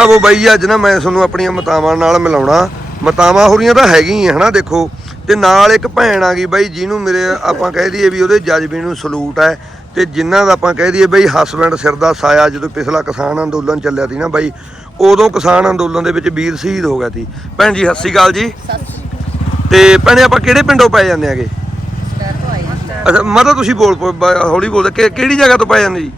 ਆਵੋ ਬਾਈ ਅੱਜ ਨਾ ਮੈਂ ਤੁਹਾਨੂੰ ਆਪਣੀਆਂ ਮਤਾਵਾਂ ਨਾਲ ਮਿਲਾਉਣਾ। ਮਤਾਵਾਂ ਹੋਰੀਆਂ ਤਾਂ ਹੈਗੀਆਂ ਹਨਾ ਦੇਖੋ। ਤੇ ਨਾਲ ਇੱਕ ਭੈਣ ਆ ਗਈ ਬਾਈ ਜਿਹਨੂੰ ਮੇਰੇ ਆਪਾਂ ਕਹਿ ਦਈਏ ਵੀ ਉਹਦੇ ਜਜ਼ਬੇ ਨੂੰ ਸਲੂਟ ਹੈ। ਤੇ ਜਿਨ੍ਹਾਂ ਦਾ ਆਪਾਂ ਕਹਿ ਦਈਏ ਬਈ ਹਸਬੈਂਡ ਸਿਰ ਦਾ ਸਾਇਆ ਜਦੋਂ ਪਿਛਲਾ ਕਿਸਾਨ ਅੰਦੋਲਨ ਚੱਲਿਆ ਸੀ ਨਾ ਬਾਈ ਉਦੋਂ ਕਿਸਾਨ ਅੰਦੋਲਨ ਦੇ ਵਿੱਚ ਵੀਰ ਸ਼ਹੀਦ ਹੋ ਗਿਆ ਸੀ। ਭੈਣ ਜੀ ਸਤਿ ਸ਼੍ਰੀ ਅਕਾਲ ਜੀ। ਤੇ ਭੈਣੇ ਆਪਾਂ ਕਿਹੜੇ ਪਿੰਡੋਂ ਪੈ ਜਾਂਦੇ ਆਗੇ ਅੱਛਾ ਮਤਲਬ ਤੁਸੀਂ ਬੋਲ ਹੌਲੀ ਬੋਲਦੇ ਕਿਹੜੀ ਜਗ੍ਹਾ ਤੋਂ ਪੈ ਜਾਂਦੇ ਜੀ?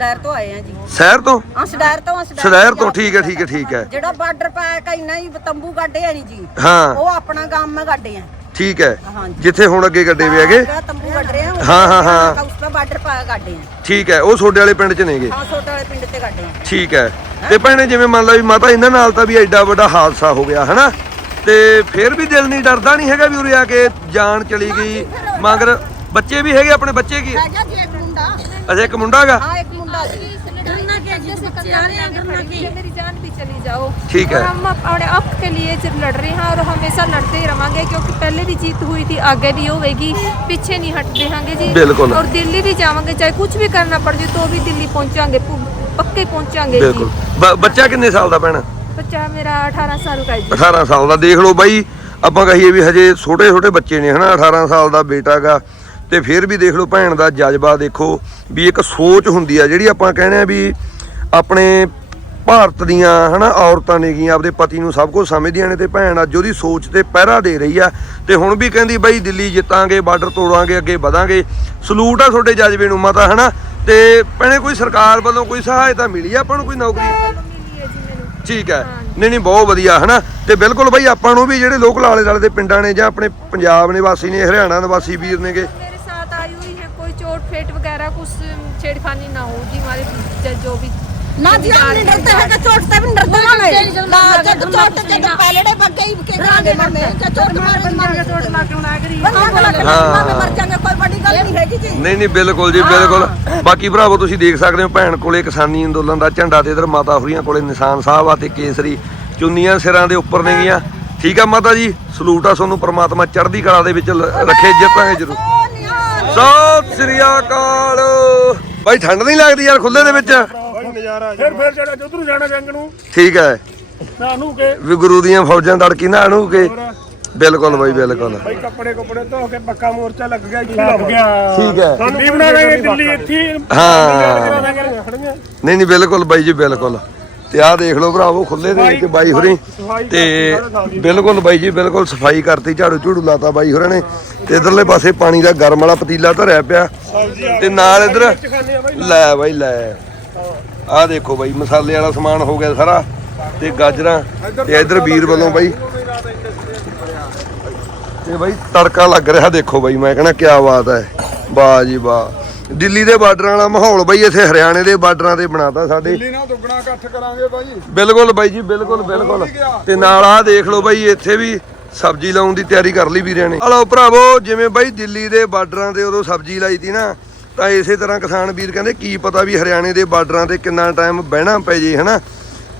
ਸਡਾਰ ਤੋਂ ਆਏ ਆ ਜੀ। ਸ਼ਹਿਰ ਤੋਂ? ਆ ਸਡਾਰ ਤੋਂ ਆ ਤੋਂ ਠੀਕ ਹੈ ਠੀਕ ਹੈ ਠੀਕ ਹੈ। ਜਿਹੜਾ ਬਾਰਡਰ ਪਾਇਆ ਕਈਨਾ ਹੀ ਤੰਬੂ ਕੱਢੇ ਆ ਨੀ ਜੀ। ਹਾਂ। ਉਹ ਆਪਣਾ ਗਾਮ ਮੈਂ ਕੱਢੇ ਆ। ਠੀਕ ਹੈ। ਹਾਂਜੀ। ਜਿੱਥੇ ਹੁਣ ਅੱਗੇ ਗੱਡੇ ਵੀ ਹੈਗੇ? ਆਹ ਤੰਬੂ ਰਹੇ ਆ ਹਾਂ, ਹਾਂ, ਹਾਂ। ਉਸ ਤੋਂ ਬਾਰਡਰ ਪਾਇਆ ਕੱਢੇ ਆ। ਠੀਕ ਹੈ ਉਹ ਛੋਡੇ ਵਾਲੇ ਪਿੰਡ ਚ ਨੇਗੇ? ਹਾਂ ਛੋਟੇ ਵਾਲੇ ਪਿੰਡ ਤੇ ਕੱਢੇ ਆ। ਠੀਕ ਹੈ। ਤੇ ਭੈਣੇ ਜਿਵੇਂ ਮੰਨ ਲਾ ਵੀ ਮਾਤਾ ਇਹਨਾਂ ਨਾਲ ਤਾਂ ਵੀ ਐਡਾ ਵੱਡਾ ਹਾਦਸਾ ਹੋ ਗਿਆ ਹਨਾ? ਤੇ ਫਿਰ ਵੀ ਦਿਲ ਨਹੀਂ ਡਰਦਾ ਨਹੀਂ ਹੈਗਾ ਵੀ ਉਰੇ ਆ ਕੇ ਜਾਨ ਚਲੀ ਗਈ ਮਗਰ ਬੱਚੇ ਵੀ ਹੈਗੇ ਆਪਣੇ ਬੱਚੇ ਕੀ ਹੈਗਾ ਜੀ ਇੱਕ ਮੁੰਡਾ। ਅੱਛਾ ਇੱਕ ਮੁੰਡਾ ਹੈਗਾ? ਹਾਂ ਇੱਕ ਮੁੰਡਾ ਜੀ डरना क्या जिस बच्चे आ रहे हैं डरना क्या मेरी जान भी चली जाओ ठीक है। और हम अपने हक के लिए जब लड़ रहे हैं और हमेशा लड़ते ही रहेंगे क्योंकि पहले भी जीत हुई थी आगे भी होगी पीछे नहीं हटते हैंगे जी बिल्कुल। और दिल्ली भी जाएंगे चाहे कुछ भी करना पड़ जाए तो भी दिल्ली पहुंचाएंगे पु- पक्के पहुंचाएंगे जी ਬਿਲਕੁਲ ਬ- ਬੱਚਾ ਕਿੰਨੇ ਸਾਲ ਦਾ ਭੈਣ बच्चा मेरा अठारह साल का है जी 18 ਸਾਲ ਦਾ ਦੇਖ ਲਓ ਬਾਈ ਆਪਾਂ ਕਹੀਏ ਵੀ ਹਜੇ ਛੋਟੇ ਛੋਟੇ ਬੱਚੇ ਨੇ ਹਨਾ 18 ਸਾਲ ਦਾ ਬੇਟਾ ਗਾ ਤੇ ਫਿਰ ਵੀ ਦੇਖ ਲਓ ਭੈਣ ਦਾ ਜਜ਼ਬਾ ਦੇਖੋ ਵੀ ਇੱਕ ਸੋਚ ਹੁੰਦੀ ਆ ਜਿਹੜੀ ਆਪਾਂ ਕਹਿੰਦੇ ਆ ਵੀ ਆਪਣੇ ਭਾਰਤ ਦੀਆਂ ਹਨਾ ਔਰਤਾਂ ਨੇ ਗਈਆਂ ਆਪਦੇ ਪਤੀ ਨੂੰ ਸਭ ਕੁਝ ਸਮਝਦੀਆਂ ਨੇ ਤੇ ਭੈਣ ਅੱਜ ਉਹਦੀ ਸੋਚ ਤੇ ਪਹਿਰਾ ਦੇ ਰਹੀ ਆ ਤੇ ਹੁਣ ਵੀ ਕਹਿੰਦੀ ਬਈ ਦਿੱਲੀ ਜਿੱਤਾਂਗੇ ਬਾਰਡਰ ਤੋੜਾਂਗੇ ਅੱਗੇ ਵਧਾਂਗੇ। ਸਲੂਟ ਆ ਤੁਹਾਡੇ ਜਜ਼ਬੇ ਨੂੰ ਮਾਤਾ ਹਨਾ? ਤੇ ਭੈਣੇ ਕੋਈ ਸਰਕਾਰ ਵੱਲੋਂ ਕੋਈ ਸਹਾਇਤਾ ਮਿਲੀ ਆ ਆਪਾਂ ਨੂੰ ਕੋਈ ਨੌਕਰੀ? ਠੀਕ ਹੈ। ਨਹੀਂ ਨਹੀਂ ਬਹੁਤ ਵਧੀਆ ਹਨਾ? ਤੇ ਬਿਲਕੁਲ ਬਈ ਆਪਾਂ ਨੂੰ ਵੀ ਜਿਹੜੇ ਲੋਕਲ ਆਲੇ ਦਾਲੇ ਦੇ ਪਿੰਡਾਂ ਨੇ ਜਾਂ ਆਪਣੇ ਪੰਜਾਬ ਨਿਵਾਸੀ ਨੇ ਹਰਿਆਣਾ ਨਿਵਾਸੀ ਵੀਰ ਨੇਗੇ रेट वगैरह कुछ छेड़खानी ना हो जी हमारे जो भी ना जी हम नहीं डरते हैं कि चोट से भी नहीं डरते ना मैं ना जब चोट से जब पहले डे पक गई के आगे मर में कि चोट मारे बंदे चोट ना क्यों ना करी हां मैं मर जाएंगे कोई बड़ी ਗੱਲ ਨਹੀਂ ਹੈਗੀ ਜੀ। ਨਹੀਂ ਨਹੀਂ ਬਿਲਕੁਲ ਜੀ ਬਿਲਕੁਲ। ਬਾਕੀ ਭਰਾਵੋ ਤੁਸੀਂ ਦੇਖ ਸਕਦੇ ਹੋ ਭੈਣ ਕੋਲੇ ਕਿਸਾਨੀ ਅੰਦੋਲਨ ਦਾ ਝੰਡਾ ਤੇ ਇਧਰ ਮਾਤਾ ਹੁਰੀਆਂ ਕੋਲੇ ਨਿਸ਼ਾਨ ਸਾਹਿਬ ਆ ਤੇ ਕੇਸਰੀ ਚੁੰਨੀਆਂ ਸਿਰਾਂ ਦੇ ਉੱਪਰ ਨੇਗੀਆਂ ਠੀਕ ਆ ਮਾਤਾ ਜੀ ਸਲੂਟ ਆ ਤੁਹਾਨੂੰ ਪ੍ਰਮਾਤਮਾ ਚੜ੍ਹਦੀ ਕਲਾ ਦੇ ਵਿੱਚ ਰੱਖੇ ਜਿੱਤਾਂਗੇ ਜ਼ਰੂਰ। ਸਤਿ ਸ੍ਰੀ ਅਕਾਲ। ਬਾਈ ਠੰਡ ਨਹੀਂ ਲੱਗਦੀ ਯਾਰ ਖੁੱਲੇ ਦੇ ਵਿੱਚ? ਫਿਰ ਫਿਰ ਜਿਹੜਾ ਉਧਰੋਂ ਜਾਣਾ ਜੰਗ ਨੂੰ। ਠੀਕ ਹੈ। ਨਾ ਨੂੰ ਕੇ। ਵੀ ਗੁਰੂ ਦੀਆਂ ਫੌਜਾਂ ਤੜਕੀ ਨਾ ਅਣੂ ਕੇ। ਬਿਲਕੁਲ ਬਾਈ ਬਿਲਕੁਲ। ਬਈ ਕੱਪੜੇ ਕੁਪੜੇ ਧੋ ਕੇ ਪੱਕਾ ਮੋਰਚਾ ਲੱਗ ਗਿਆ ਇੱਥੇ ਲੱਗ ਗਿਆ। ਠੀਕ ਹੈ। ਦਿੱਲੀ ਬਣਾ ਲਾਂਗੇ ਦਿੱਲੀ ਇੱਥੇ ਹੀ। ਨਹੀਂ ਨਹੀਂ ਬਿਲਕੁਲ ਬਾਈ ਜੀ ਬਿਲਕੁਲ। ਤੇ ਆਹ ਦੇਖ ਲਓ ਭਰਾਵੋ ਖੁੱਲੇ ਦੇ ਵਿੱਚ ਬਾਈ ਹੋਰੀ ਤੇ ਬਿਲਕੁਲ ਬਾਈ ਜੀ ਬਿਲਕੁਲ ਸਫ਼ਾਈ ਕਰਤੀ ਝਾੜੂ ਝੂੜੂ ਲਾਤਾ ਬਾਈ ਹੋਰਾਂ ਨੇ। ਤੇ ਇਧਰਲੇ ਪਾਸੇ ਪਾਣੀ ਦਾ ਗਰਮ ਵਾਲਾ ਪਤੀਲਾ ਧਰਿਆ ਪਿਆ। ਤੇ ਨਾਲ ਇਧਰ ਲੈ ਬਾਈ ਲੈ। ਆਹ ਦੇਖੋ ਬਾਈ ਮਸਾਲੇ ਵਾਲਾ ਸਮਾਨ ਹੋ ਗਿਆ ਸਾਰਾ ਤੇ ਗਾਜਰਾਂ ਤੇ ਇਧਰ ਵੀਰ ਵੱਲੋਂ ਬਾਈ। ਤੇ ਬਾਈ ਤੜਕਾ ਲੱਗ ਰਿਹਾ ਦੇਖੋ ਬਾਈ ਮੈਂ ਕਹਿੰਦਾ ਕੀ ਬਾਤ ਹੈ। ਵਾਹ ਜੀ ਵਾਹ। ਦਿੱਲੀ ਦੇ ਬਾਰਡਰਾਂ ਵਾਲਾ ਮਾਹੌਲ ਬਾਈ ਇੱਥੇ ਹਰਿਆਣੇ ਦੇ ਬਾਰਡਰਾਂ ਤੇ ਬਣਾਤਾ ਸਾਡੇ। ਦਿੱਲੀ ਨਾਲ ਦੁੱਗਣਾ ਇਕੱਠ ਕਰਾਂਗੇ ਬਾਈ। ਬਿਲਕੁਲ ਬਾਈ ਜੀ ਬਿਲਕੁਲ ਬਿਲਕੁਲ। ਤੇ ਨਾਲ ਆਹ ਦੇਖ ਲਓ ਬਾਈ ਇੱਥੇ ਵੀ ਸਬਜ਼ੀ ਲਾਉਣ ਦੀ ਤਿਆਰੀ ਕਰ ਲਈ ਵੀਰਿਆਂ ਨੇ। ਹਲੋ ਭਰਾਵੋ ਜਿਵੇਂ ਬਾਈ ਦਿੱਲੀ ਦੇ ਬਾਰਡਰਾਂ ਤੇ ਉਦੋਂ ਸਬਜ਼ੀ ਲਾਈ ਤੀ ਨਾ ਤਾਂ ਇਸੇ ਤਰ੍ਹਾਂ ਕਿਸਾਨ ਵੀਰ ਕਹਿੰਦੇ ਕੀ ਪਤਾ ਵੀ ਹਰਿਆਣੇ ਦੇ ਬਾਰਡਰਾਂ ਤੇ ਕਿੰਨਾ ਟਾਈਮ ਬਹਿਣਾ ਪੈ ਜੇ ਹਨਾ?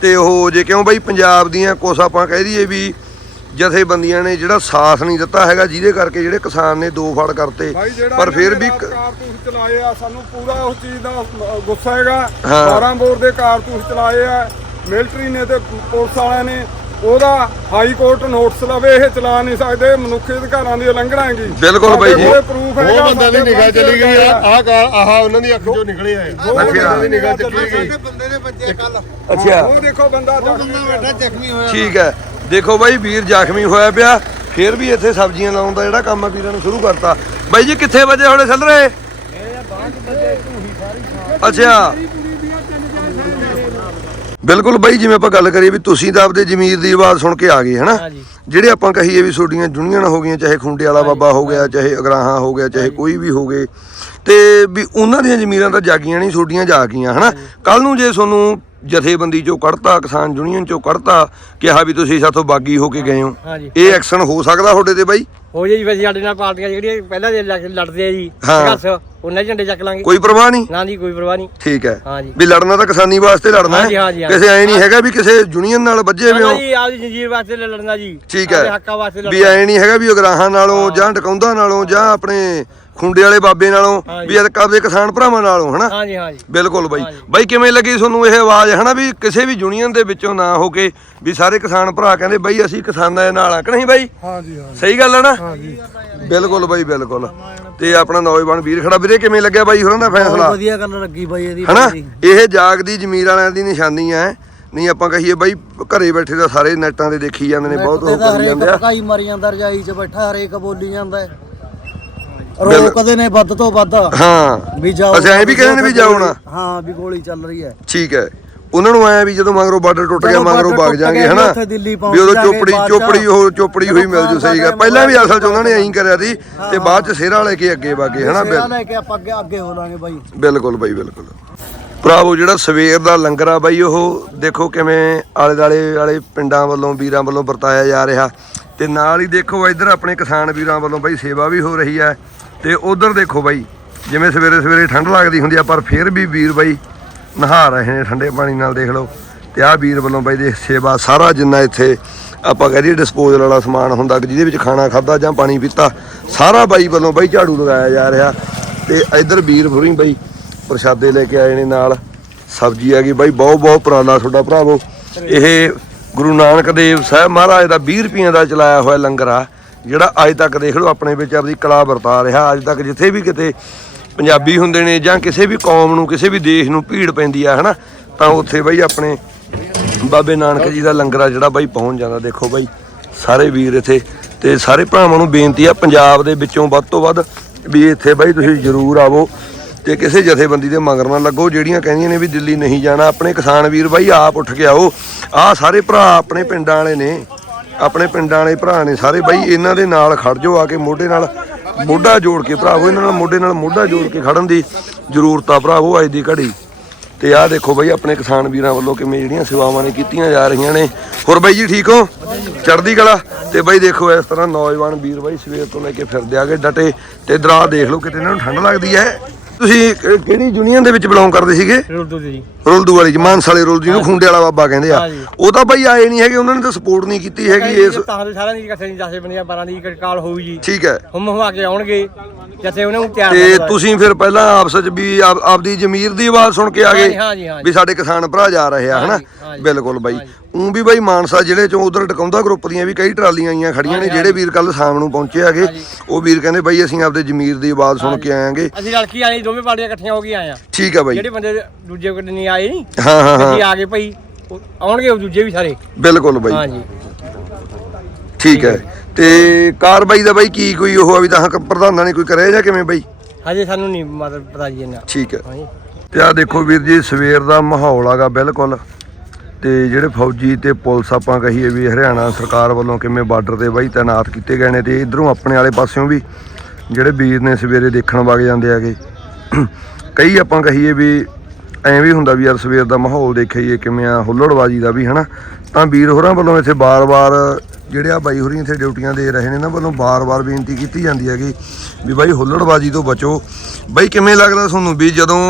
ਤੇ ਉਹ ਜੇ ਕਿਉਂ ਬਾਈ ਪੰਜਾਬ ਦੀਆਂ ਕੁਛ ਆਪਾਂ ਕਹਿ ਦਈਏ ਵੀ ਜਥੇਬੰਦੀਆਂ ਨੇ ਜਿਹੜਾ ਸਾਥ ਨਹੀਂ ਦਿੱਤਾ ਹੈਗਾ ਜਿਹਦੇ ਕਰਕੇ ਜਿਹੜੇ ਕਿਸਾਨ ਨੇ ਦੋ ਫੜ ਕਰਤੇ। ਪਰ ਫਿਰ ਵੀ ਕਾਰਤੂਸ ਚਲਾਏ ਆ ਸਾਨੂੰ ਪੂਰਾ ਉਸ ਚੀਜ਼ ਦਾ ਗੁੱਸਾ ਹੈਗਾ। ਹਾਂ। 12 ਬੋਰ ਦੇ ਕਾਰਤੂਸ ਚਲਾਏ ਆ। ਮਿਲਟਰੀ ਨੇ ਤੇ ਪੁਲਿਸ ਵਾਲਿਆਂ ਨੇ ਉਹਦਾ ਹਾਈ ਕੋਰਟ ਨੋਟਿਸ ਲਵੇ ਇਹ ਚਲਾ ਨਹੀਂ ਸਕਦੇ ਮਨੁੱਖੀ ਅਧਿਕਾਰਾਂ ਦੀ ਉਲੰਘਣਾ ਹੈਗੀ। ਬਿਲਕੁਲ ਬਾਈ ਜੀ। ਪ੍ਰੂਫ ਉਹ ਬੰਦਾ ਦੀ ਨਿਗਾਹ ਚਲੀ ਗਈ ਆ। ਆਹ ਕਾ ਆਹ ਉਹਨਾਂ ਦੀ ਅੱਖ ਚੋਂ ਨਿਕਲੇ ਆਏ ਉਹ ਬੰਦੇ ਦੀ ਨਿਗਾਹ ਚਲੀ ਗਈ। ਬੰਦੇ ਨੇ ਬੱਚੇ ਕੱਲ ਅੱਛਾ। ਉਹ ਦੇਖੋ ਬੰਦਾ ਬੈਠਾ ਜ਼ਖਮੀ ਹੋਇਆ। ਠੀਕ ਹੈ। ਦੇਖੋ ਬਾਈ ਵੀਰ ਜ਼ਖਮੀ ਹੋਇਆ ਪਿਆ। ਫਿਰ ਵੀ ਇੱਥੇ ਸਬਜ਼ੀਆਂ ਲਾਉਣ ਦਾ ਜਿਹੜਾ ਕੰਮ ਆ ਵੀਰਾਂ ਨੇ ਸ਼ੁਰੂ ਕਰਤਾ। ਬਾਈ ਜੀ ਕਿੱਥੇ ਵਜੇ ਹੋਣੇ ਚੱਲ ਰਹੇ? ਅੱਛਾ। ਬਿਲਕੁਲ ਬਾਈ ਜਿਵੇਂ ਆਪਾਂ ਗੱਲ ਕਰੀਏ ਵੀ ਤੁਸੀਂ ਤਾਂ ਆਪਦੇ ਜ਼ਮੀਰ ਦੀ ਆਵਾਜ਼ ਸੁਣ ਕੇ ਆ ਗਏ ਹਨਾ? ਜਿਹੜੇ ਆਪਾਂ ਕਹੀਏ ਵੀ ਤੁਹਾਡੀਆਂ ਜੁਨੀਅਨ ਹੋ ਗਈਆਂ ਚਾਹੇ ਖੁੰਡੇ ਵਾਲਾ ਬਾਬਾ ਹੋ ਗਿਆ ਚਾਹੇ ਅਗਰਾਹਾਂ ਹੋ ਗਿਆ ਚਾਹੇ ਕੋਈ ਵੀ ਹੋ ਗਏ ਤੇ ਵੀ ਉਹਨਾਂ ਦੀਆਂ ਜ਼ਮੀਰਾਂ ਤਾਂ ਜਾਗੀਆਂ ਨਹੀਂ ਤੁਹਾਡੀਆਂ ਜਾ ਗਈਆਂ ਹਨਾ? ਕੱਲ ਨੂੰ ਜੇ ਤੁਹਾਨੂੰ ਜਥੇਬੰਦੀ ਚੋਂ ਕੱਢਤਾ ਕਿਸਾਨ ਯੂਨੀਅਨ ਚੋਂ ਕੱਢਤਾ ਕਿਹਾ ਵੀ ਤੁਸੀਂ ਸਾਥੋਂ ਬਾਗੀ ਹੋ ਕੇ ਗਏ ਹੋ। ਹਾਂਜੀ। ਇਹ ਐਕਸ਼ਨ ਹੋ ਸਕਦਾ ਤੁਹਾਡੇ ਤੇ ਬਾਈ? ਹੋ ਜੇ ਜੀ ਸਾਡੇ ਨਾਲ ਪਾਰਟੀਆਂ ਜਿਹੜੀਆਂ ਪਹਿਲਾਂ ਦੇ ਲੱਗ- ਲੜਦੇ ਆ ਜੀ ਹਾਂ। ਸੰਘਰਸ਼ ਉਹਨਾਂ ਦੇ ਝੰਡੇ ਚੱਕ ਲਾਂਗੇ। ਕੋਈ ਪਰਵਾਹ ਨਹੀਂ? ਨਾ ਜੀ ਕੋਈ ਪਰਵਾਹ ਨਹੀਂ। ਠੀਕ ਹੈ। ਹਾਂਜੀ। ਵੀ ਲੜਨਾ ਤਾਂ ਕਿਸਾਨੀ ਵਾਸਤੇ ਲੜਨਾ ਹਾਂਜੀ, ਹੈ। ਹਾਂਜੀ, ਹਾਂਜੀ। ਕਿਸੇ ਐ ਨਹੀਂ ਹੈਗਾ ਵੀ ਕਿਸੇ ਯੂਨੀਅਨ ਨਾਲ ਵੱਜੇ ਹੋਏ ਨਾ ਹੋ ਜੀ ਆਪਦੀ ਜੰਜੀਰ ਵਾਸਤੇ ਲੜਨਾ ਜੀ। ਠੀਕ ਹੈ। ਹੱਕਾਂ ਵਾਸਤੇ ਵੀ ਲੜਨਾ। ਐ ਨਹੀਂ ਹੈਗਾ ਵੀ ਉਗਰਾਹਾਂ ਨਾਲੋਂ ਜਾਂ ਟਕਾਉਂਦਾ ਨਾਲੋਂ ਜਾਂ ਆਪਣੇ ਖੁੰਡੇ ਵਾਲੇ ਬਾਬੇ ਨਾਲੋਂ ਵੀ ਅੱਜ ਕਦੇ ਕਿਸਾਨ ਭਰਾਵਾਂ ਨਾਲੋਂ ਹਨਾ? ਹਾਂਜੀ ਹਾਂਜੀ ਬਿਲਕੁਲ ਬਾਈ। ਬਾਈ ਕਿਵੇਂ ਲੱਗੀ ਤੁਹਾਨੂੰ ਇਹ ਆਵਾਜ਼? ਹਨਾ ਵੀ ਕਿਸੇ ਵੀ ਯੂਨੀਅਨ ਦੇ ਵਿੱਚੋਂ ਨਾ ਹੋ ਕੇ ਵੀ ਸਾਰੇ ਕਿਸਾਨ ਭਰਾ ਕਹਿੰਦੇ ਬਾਈ ਅਸੀਂ ਕਿਸਾਨਾਂ ਦੇ ਨਾਲ ਆ ਕਿ ਨਹੀਂ ਬਾਈ? ਹਾਂਜੀ ਹਾਂ ਸਹੀ ਗੱਲ ਹੈ ਨਾ? ਬਿਲਕੁਲ ਬਾਈ ਬਿਲਕੁਲ। ਤੇ ਆਪਣਾ ਨੌਜਵਾਨ ਵੀਰ ਖੜਾ ਵੀਰੇ ਕਿਵੇਂ ਲੱਗਿਆ ਬਾਈ ਹੋਰਾਂ ਦਾ ਫੈਸਲਾ? ਵਧੀਆ ਗੱਲ ਲੱਗੀ ਬਾਈ ਇਹਦੀ ਹਨਾ? ਇਹ ਜਾਗਦੀ ਜ਼ਮੀਰ ਵਾਲਿਆਂ ਦੀ ਨਿਸ਼ਾਨੀ ਹੈ ਨਹੀਂ ਆਪਾਂ ਕਹੀਏ ਬਾਈ ਘਰੇ ਬੈਠੇ ਤਾਂ ਸਾਰੇ ਨੈਟਾਂ ਤੇ ਦੇਖੀ ਜਾਂਦੇ ਨੇ ਬਹੁਤ ਉਹ ਕਰੀ ਜਾਂਦੇ ਆ। ਭਕਾਈ ਮਾਰੀ ਜਾਂਦਾ ਰਜਾਈ 'ਚ ਬੈਠਾ ਹਰੇਕ ਬੋਲੀ ਜਾਂਦਾ ਹੈ। ਰੋਕਦੇ ਨੇ ਵੱਧ ਤੋਂ ਵੱਧ। ਹਾਂ। ਵੀ ਜਾਓ ਅਸੀਂ ਐਂ ਵੀ ਕਹਿੰਦੇ ਨੇ ਵੀ ਜਾਓ ਨਾ ਹਾਂ ਵੀ ਗੋਲੀ ਚੱਲ ਰਹੀ ਹੈ ਠੀਕ ਹੈ ਉਹਨਾਂ ਨੂੰ ਆਇਆ ਵੀ ਜਦੋਂ ਮਗਰੋਂ ਬਾਰਡਰ ਟੁੱਟ ਗਿਆ ਮਗਰੋਂ ਟੁੱਟ ਜਾਾਂਗੇ ਹਨਾ? ਵੀ ਉਦੋਂ ਚੋਪੜੀ ਚੋਪੜੀ ਉਹ ਚੋਪੜੀ ਹੋਈ ਮਿਲ ਜੂ ਸਹੀ ਗੱਲ। ਪਹਿਲਾਂ ਵੀ ਅਸਲ ਚ ਉਹਨਾਂ ਨੇ ਐਂ ਕਰਿਆ ਸੀ ਤੇ ਬਾਅਦ ਚ ਸਿਹਰਾ ਲੈ ਕੇ ਅੱਗੇ ਵਾਗੇ ਹਨਾ ਸੇਰਾ ਲੈ ਕੇ ਆਪਾਂ ਅੱਗੇ ਅੱਗੇ ਹੋ ਲਾਂਗੇ ਬਾਈ। ਬਿਲਕੁਲ ਬਾਈ ਬਿਲਕੁਲ। ਭਰਾਵੋ ਜਿਹੜਾ ਸਵੇਰ ਦਾ ਲੰਗਰ ਆ ਬਾਈ ਉਹ ਦੇਖੋ ਕਿਵੇਂ ਆਲੇ ਦਾਲੇ ਵਾਲੇ ਪਿੰਡਾਂ ਵੱਲੋਂ ਵੀਰਾਂ ਵੱਲੋਂ ਵਰਤਾਇਆ ਜਾ ਰਿਹਾ। ਤੇ ਨਾਲ ਹੀ ਦੇਖੋ ਇੱਧਰ ਆਪਣੇ ਕਿਸਾਨ ਵੀਰਾਂ ਵੱਲੋਂ ਬਾਈ ਸੇਵਾ ਵੀ ਹੋ ਰਹੀ ਹੈ। ਤੇ ਉਧਰ ਦੇਖੋ ਬਾਈ ਜਿਵੇਂ ਸਵੇਰੇ ਸਵੇਰੇ ਠੰਡ ਲੱਗਦੀ ਹੁੰਦੀ ਆ ਪਰ ਫਿਰ ਵੀ ਵੀਰ ਬਾਈ ਨਹਾ ਰਹੇ ਨੇ ਠੰਡੇ ਪਾਣੀ ਨਾਲ, ਦੇਖ ਲਓ। ਤੇ ਆਹ ਵੀਰ ਵੱਲੋਂ ਬਾਈ ਦੇ ਸੇਵਾ ਸਾਰਾ ਜਿੰਨਾ ਇੱਥੇ ਆਪਾਂ ਕਹਦੇ ਡਿਸਪੋਜ਼ਲ ਵਾਲਾ ਸਮਾਨ ਹੁੰਦਾ ਕਿ ਜਿਹਦੇ ਵਿੱਚ ਖਾਣਾ ਖਾਦਾ ਜਾਂ ਪਾਣੀ ਪੀਤਾ, ਸਾਰਾ ਬਾਈ ਵੱਲੋਂ ਬਾਈ ਝਾੜੂ ਲਗਾਇਆ ਜਾ ਰਿਹਾ। ਤੇ ਇੱਧਰ ਵੀਰ ਫੁਰੀ ਬਾਈ ਪ੍ਰਸ਼ਾਦੇ ਲੈ ਕੇ ਆਏ ਨੇ ਨਾਲ। ਸਬਜ਼ੀ ਆ ਗਈ ਬਾਈ, ਬਹੁਤ ਬਹੁਤ ਪੁਰਾਣਾ ਤੁਹਾਡਾ ਭਰਾਵੋ। ਇਹ ਗੁਰੂ ਨਾਨਕ ਦੇਵ ਸਾਹਿਬ ਮਹਾਰਾਜ ਦਾ 20 ਰੁਪਈਆਂ ਦਾ ਚਲਾਇਆ ਹੋਇਆ ਲੰਗਰ ਆ, ਜਿਹੜਾ ਅੱਜ ਤੱਕ ਦੇਖ ਲਓ ਆਪਣੇ ਵਿੱਚ ਆਪਦੀ ਕਲਾ ਵਰਤਾ ਰਿਹਾ। ਅੱਜ ਤੱਕ ਜਿੱਥੇ ਵੀ ਕਿਤੇ ਪੰਜਾਬੀ ਹੁੰਦੇ ਨੇ ਜਾਂ ਕਿਸੇ ਵੀ ਕੌਮ ਨੂੰ, ਕਿਸੇ ਵੀ ਦੇਸ਼ ਨੂੰ ਭੀੜ ਪੈਂਦੀ ਆ, ਹਨਾ? ਤਾਂ ਉੱਥੇ ਬਾਈ ਆਪਣੇ ਬਾਬੇ ਨਾਨਕ ਜੀ ਦਾ ਲੰਗਰ ਆ ਜਿਹੜਾ ਬਾਈ ਪਹੁੰਚ ਜਾਂਦਾ। ਦੇਖੋ ਬਾਈ, ਸਾਰੇ ਵੀਰ ਇੱਥੇ ਤੇ ਸਾਰੇ ਭਰਾਵਾਂ ਨੂੰ ਬੇਨਤੀ ਆ ਪੰਜਾਬ ਦੇ ਵਿੱਚੋਂ ਵੱਧ ਤੋਂ ਵੱਧ ਵੀ ਇੱਥੇ ਬਾਈ ਤੁਸੀਂ ਜ਼ਰੂਰ ਆਵੋ ਤੇ ਕਿਸੇ ਜਥੇਬੰਦੀ ਦੇ ਮਗਰ ਨਾ ਲੱਗੋ। ਜਿਹੜੀਆਂ ਕਹਿੰਦੀਆਂ ਨੇ ਵੀ ਦਿੱਲੀ ਨਹੀਂ ਜਾਣਾ, ਆਪਣੇ ਕਿਸਾਨ ਵੀਰ ਬਾਈ ਆਪ ਉੱਠ ਕੇ ਆਓ। ਆਹ ਸਾਰੇ ਭਰਾ ਆਪਣੇ ਪਿੰਡਾਂ ਵਾਲੇ ਨੇ, ਆਪਣੇ ਪਿੰਡਾਂ ਵਾਲੇ ਭਰਾ ਨੇ ਸਾਰੇ ਬਾਈ, ਇਹਨਾਂ ਦੇ ਨਾਲ ਖੜ ਜਾਓ, ਆ ਕੇ ਮੋਢੇ ਨਾਲ ਮੋਢਾ ਜੋੜ ਕੇ ਭਰਾਵੋ, ਇਹਨਾਂ ਨਾਲ ਮੋਢੇ ਨਾਲ ਮੋਢਾ ਜੋੜ ਕੇ ਖੜਨ ਦੀ ਜ਼ਰੂਰਤ ਆ ਭਰਾਵੋ, ਅੱਜ ਦੀ ਘੜੀ। ਤੇ ਆਹ ਦੇਖੋ ਬਾਈ, ਆਪਣੇ ਕਿਸਾਨ ਵੀਰਾਂ ਵੱਲੋਂ ਕਿਵੇਂ ਜਿਹੜੀਆਂ ਸੇਵਾਵਾਂ ਨੇ ਕੀਤੀਆਂ ਜਾ ਰਹੀਆਂ ਨੇ। ਹੋਰ ਬਾਈ ਜੀ, ਠੀਕ ਹੋ? ਚੜ੍ਹਦੀ ਕਲਾ। ਤੇ ਬਾਈ ਦੇਖੋ, ਇਸ ਤਰ੍ਹਾਂ ਨੌਜਵਾਨ ਵੀਰ ਬਾਈ ਸਵੇਰ ਤੋਂ ਲੈ ਕੇ ਫਿਰਦੇ ਆਗੇ ਡਟੇ। ਤੇ ਦਰਾ ਦੇਖ ਲਓ, ਕਿਤੇ ਇਹਨਾਂ ਨੂੰ ਠੰਡ ਲੱਗਦੀ ਹੈ। ਤੁਸੀਂ ਕਿ- ਕਿਹੜੀ ਯੂਨੀਅਨ ਦੇ ਵਿੱਚ ਬਿਲੋਂਗ ਕਰਦੇ ਸੀਗੇ ਰੁਲਦੂ ਜੀ ਰੁਲਦੂ ਵਾਲੀ ਜੀ ਮਾਨਸ ਵਾਲੇ ਰੁਲਦੂ ਜਿਹਨੂੰ ਖੁੰਡੇ ਵਾਲਾ ਬਾਬਾ ਕਹਿੰਦੇ ਆ ਹਾਂਜੀ। ਉਹ ਤਾਂ ਬਾਈ ਆਏ ਨਹੀਂ ਹੈਗੇ ਉਹਨਾਂ ਨੇ ਤਾਂ ਸਪੋਰਟ ਨਹੀਂ ਕੀਤੀ ਹੈਗੀ ਇਸ ਤਾਂ ਦੇ ਸਾਰਿਆਂ ਦੀ ਇਕੱਠੇ ਨਹੀਂ 10 ਬੰਦੀਆਂ 12 ਦੀ ਇੱਕ ਕਾਲ ਹੋਊ ਜੀ ਠੀਕ ਹੈ ਹਮ ਹਵਾ ਕੇ ਆਉਣਗੇ ਜਿੱਥੇ ਉਹਨਾਂ ਨੂੰ ਤਿਆਰ ਤੇ। ਤੁਸੀਂ ਫਿਰ ਪਹਿਲਾਂ ਆਪਸ ਵਿੱਚ ਵੀ ਆਪ- ਆਪਦੀ ਜ਼ਮੀਰ ਦੀ ਆਵਾਜ਼ ਸੁਣ ਕੇ ਆ ਗਏ ਹਾਂਜੀ, ਹਾਂਜੀ। ਵੀ ਸਾਡੇ ਕਿਸਾਨ ਭਰਾ ਜਾ ਰਹੇ ਆ ਹਨਾ ਹਾਂਜੀ। ਬਿਲਕੁਲ ਬਾਈ। ਉਂ ਵੀ ਬਾਈ ਮਾਨਸਾ ਜ਼ਿਲ੍ਹੇ ਚੋਂ ਉਧਰ ਟਕਾਉਂਦਾ ਗਰੁੱਪ ਦੀਆਂ ਵੀ ਕਈ ਟਰਾਲੀਆਂ ਆਈਆਂ ਖੜੀਆਂ ਨੇ ਜਿਹੜੇ ਵੀਰ ਕੱਲ ਸ਼ਾਮ ਨੂੰ ਪਹੁੰਚੇ ਹੈਗੇ। ਉਹ ਵੀਰ ਕਹਿੰਦੇ ਬਾਈ ਅਸੀਂ ਆਪਦੇ ਜ਼ਮੀਰ ਦੀ ਆਵਾਜ਼ ਸੁਣ ਕੇ ਆਏਾਂਗੇ। ਅਸੀਂ ਰਲਕੀ ਆਏ ਦੋਵੇਂ ਪਾਰਟੀਆਂ ਇਕੱਠੀਆਂ ਹੋ ਕੇ ਆਏ ਆ। ਠੀਕ ਹੈ ਬਾਈ। ਜਿਹੜੇ ਬੰਦੇ ਦੂਜੇ ਕੋਲ ਨਹੀਂ ਆਏ ਨਹੀਂ ਹਾਂ ਹਾਂ ਹਾਂ। ਆ ਗਏ ਭਾਈ ਆਉਣਗੇ ਉਹ ਦੂਜੇ ਵੀ ਸਾਰੇ। ਬਿਲਕੁਲ ਬਾਈ। ਹਾਂਜੀ। ਠੀਕ ਹੈ। ਤੇ ਕਾਰਵਾਈ ਦਾ ਬਾਈ ਕੀ ਕੋਈ ਉਹ ਆ ਵੀ ਤਾਂ ਪ੍ਰਧਾਨਾਂ ਨੇ ਕੋਈ ਕਰਿਆ ਜਾਂ ਕਿਵੇਂ ਬਾਈ? ਹਜੇ ਸਾਨੂੰ ਨਹੀਂ ਮਤਲਬ ਪਤਾ ਜੀ ਇਹਨਾਂ ਠੀਕ ਹੈ। ਤੇ ਆ ਦੇਖੋ ਵੀਰ ਜੀ ਸਵੇਰ ਦਾ ਮਾਹੌਲ ਆਗਾ ਬਿਲਕੁਲ। ਤੇ ਜਿਹੜੇ ਫੌਜੀ ਤੇ ਪੁਲਿਸ ਆਪਾਂ ਕਹੀਏ ਵੀ ਹਰਿਆਣਾ ਸਰਕਾਰ ਵੱਲੋਂ ਕਿਵੇਂ ਬਾਰਡਰ ਤੇ ਬਾਈ ਤਾਇਨਾਤ ਕੀਤੇ ਗਏ ਨੇ ਤੇ ਇਧਰੋਂ ਆਪਣੇ ਵਾਲੇ ਪਾਸਿਓਂ ਵੀ ਜਿਹੜੇ ਵੀਰ ਨੇ ਸਵੇਰੇ ਦੇਖਣ ਵਗ ਜਾਂਦੇ ਆਗੇ ਕਈ ਆਪਾਂ ਕਹੀਏ ਵੀ ਐਂ ਵੀ ਹੁੰਦਾ ਵੀ ਯਾਰ ਸਵੇਰ ਦਾ ਮਾਹੌਲ ਦੇਖੀਏ ਕਿਵੇਂ ਆ, ਹੁੱਲੜਬਾਜੀ ਦਾ ਵੀ, ਹਨਾ? ਤਾਂ ਵੀਰ ਹੋਰਾਂ ਵੱਲੋਂ ਇੱਥੇ ਬਾਰ-ਬਾਰ ਜਿਹੜੇ ਆ ਬਾਈ ਹੋਰੀ ਇੱਥੇ ਡਿਊਟੀਆਂ ਦੇ ਰਹੇ ਨੇ, ਇਹਨਾਂ ਵੱਲੋਂ ਬਾਰ-ਬਾਰ ਬੇਨਤੀ ਕੀਤੀ ਜਾਂਦੀ ਹੈਗੀ ਵੀ ਬਾਈ ਹੁੱਲੜਬਾਜੀ ਤੋਂ ਬਚੋ। ਬਾਈ ਕਿਵੇਂ ਲੱਗਦਾ ਤੁਹਾਨੂੰ ਵੀ ਜਦੋਂ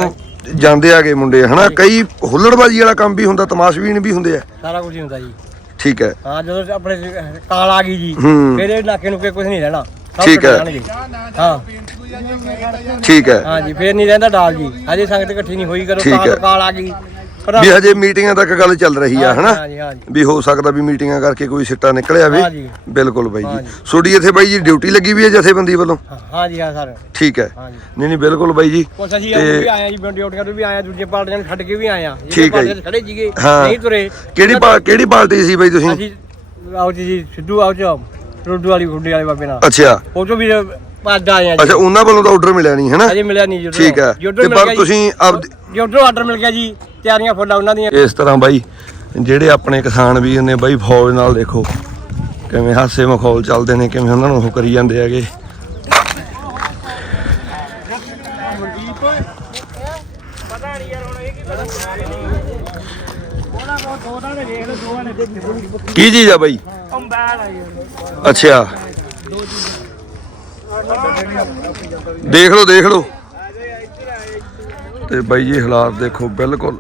ਜਾਂਦੇ ਆਗੇ ਮੁੰਡੇ ਹਨਾ? ਕਈ ਹੁੱਲੜਬਾਜੀ ਵਾਲਾ ਕੰਮ ਵੀ ਹੁੰਦਾ ਤਮਾਸ਼ਬੀਨ ਵੀ ਹੁੰਦੇ ਆ। ਸਾਰਾ ਕੁਝ ਹੀ ਹੁੰਦਾ ਜੀ। ਠੀਕ ਹੈ। ਹਾਂ ਜਦੋਂ ਆਪਣੇ ਕਾਲ ਆ ਗਈ ਜੀ ਹੂੰ। ਫਿਰ ਇਹ ਇਲਾਕੇ ਨੂੰ ਕੋਈ ਕੁਝ ਨਹੀਂ ਰਹਿਣਾ। ਸਭ ਠੀਕ ਹੈ। ਜਾਣਗੇ। ਹਾਂ। ਠੀਕ ਹੈ। ਹਾਂ ਜੀ ਫਿਰ ਨਹੀਂ ਰਹਿੰਦਾ ਡਾਲ ਜੀ। ਹਜੇ ਸੰਗਤ ਇਕੱਠੀ ਨਹੀਂ ਹੋਈ ਕਰੋ ਠੀਕ ਹੈ। ਕਾਲ ਕਾਲ ਆ ਗਈ। ਵੀ ਹਜੇ ਮੀਟਿੰਗਾਂ ਤੱਕ ਗੱਲ ਚੱਲ ਰਹੀ ਆ ਹਨਾ? ਵੀ ਹੋ ਸਕਦਾ ਵੀ ਮੀਟਿੰਗਾਂ ਕਰਕੇ ਕੋਈ ਸਿੱਟਾ ਨਿਕਲਿਆ ਵੇ। ਬਿਲਕੁਲ ਬਾਈ ਜੀ। ਜੀ। ਤੁਹਾਡੀ ਇੱਥੇ ਬਾਈ ਜੀ ਡਿਊਟੀ ਲੱਗੀ ਵੀ ਹੈ ਜਥੇਬੰਦੀ ਵੱਲੋਂ? ਹਾਂ- ਹਾਂ ਜੀ ਹਾਂ ਸਰ। ਠੀਕ ਹੈ। ਨਹੀਂ ਨਹੀਂ ਬਿਲਕੁਲ ਬਾਈ ਜੀ। ਕੁਛ ਅਸੀਂ ਤੇ- ਵੀ ਆਏ ਆ ਜੀ ਡਿਊਟੀਆਂ ਤੋਂ ਵੀ ਆਏ ਆ ਦੂਜੇ ਪਾਰਟੀਆਂ ਨੂੰ ਛੱਡ ਕੇ ਵੀ ਆਏ ਆ। ਜਿਹੜੇ ਠੀਕ ਹੈ ਜੀ। ਪਾਰਟੀਆਂ 'ਚ ਖੜੇ ਸੀਗੇ ਹਾਂ। ਨਹੀਂ ਤੁਰੇ। ਕਿਹੜੀ ਪਾ- ਕਿਹੜੀ ਪਾਰਟੀ ਸੀ ਬਾਈ ਤੁਸੀਂ? ਅਸੀਂ ਆਓ ਜੀ ਸਿੱਧੂ ਆਓ ਜੀ ਰੋਡੂ ਵਾਲੀ ਗੁੱਡੀ ਵਾਲੇ ਬਾਬੇ ਨਾਲ। ਅੱਛਾ। ਉਹ ਤੋਂ ਵੀ ਭੱਜ ਆਏ ਆ ਅੱਛਾ ਉਹਨਾਂ ਵੱਲੋਂ ਤਾਂ ਆਰਡਰ ਮਿਲਿਆ ਨਹੀਂ ਹਨਾ? ਅਜੇ ਮਿਲਿਆ ਨਹੀਂ ਜੀ ਠੀਕ ਹੈ। ਤੇ ਪਰ ਤੁਸੀਂ ਆਪ ਆਰਡਰ ਮਿਲ ਗਿਆ ਜੀ। ਤਿਆਰੀਆਂ ਫੁੱਲ ਆ ਉਹਨਾਂ ਦੀਆਂ। ਇਸ ਤਰ੍ਹਾਂ ਬਾਈ, ਜਿਹੜੇ ਆਪਣੇ ਕਿਸਾਨ ਵੀਰ ਨੇ ਬਾਈ ਫੌਜ ਨਾਲ ਦੇਖੋ, ਕਿਵੇਂ ਹਾਸੇ ਮਖੌਲ ਚੱਲਦੇ ਨੇ, ਕਿਵੇਂ ਉਹਨਾਂ ਨੂੰ ਉਹ ਕਰੀ ਜਾਂਦੇ ਹੈਗੇ। ਕੀ ਚੀਜ਼ ਆ ਬਾਈ? ਅੱਛਾ। ਦੇਖ ਲਓ ਦੇਖ ਲਓ। ਤੇ ਬਾਈ ਜੀ ਹਾਲਾਤ ਦੇਖੋ ਬਿਲਕੁਲ